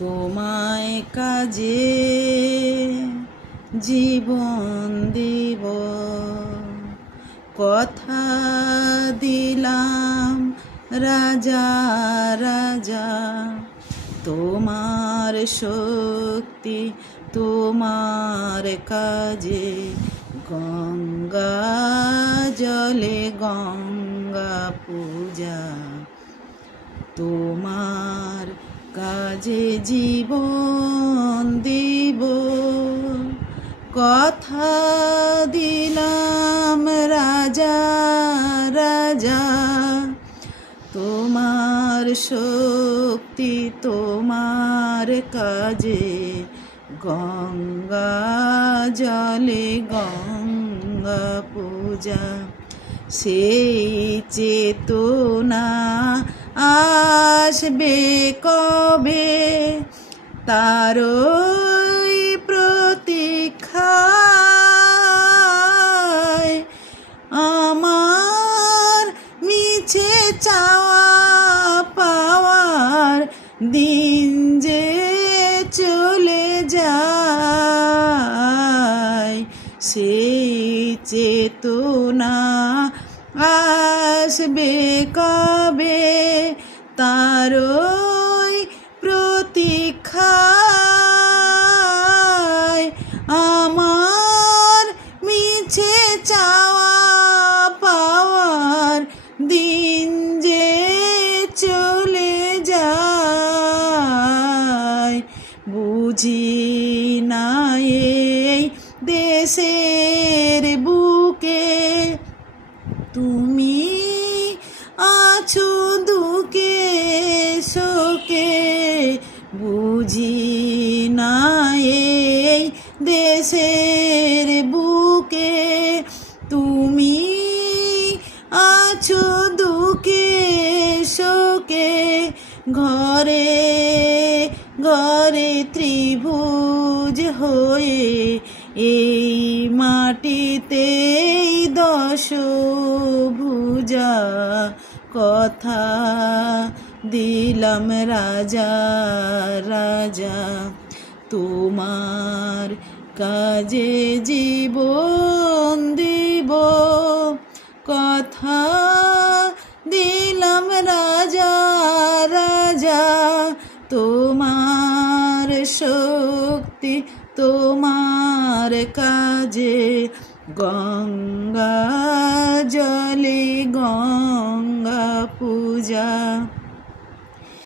তোমায় কাজে জীবন দিব, কথা দিলাম রাজা রাজা। তোমার শক্তি তোমার কাজে, গঙ্গা জলে গঙ্গা পূজা। তোমার কাজে জীবন দিব, কথা দিলাম রাজা রাজা। তোমার শক্তি তোমার কাজে, গঙ্গা জলে গঙ্গা পূজা। সেই চেতনা আসবে কবে, তারই প্রতীক্ষায় আমার মিছে চাওয়া পাওয়ার দিন যে চলে যায়। সেই চেতনা আসবে কবে, তারই প্রতীক্ষায় আমার মিছে চাওয়া পাওয়ার দিন যে চলে যায়। বুঝি না এই দেশের বুকে তুমি আছো দুকে শোকে। বুঝি না এই দেশের বুকে তুমি আছো দুকে শোকে। ঘরে ঘরে ত্রিভুজ হয়ে এই মাটিতেই দশভুজা। কথা দিলাম রাজা রাজা, তোমার কাজে জীবন দিব, কথা দিলাম রাজা রাজা। তোমার শক্তি তোমার কাজে, গঙ্গা জলে গঙ্গা পূজা।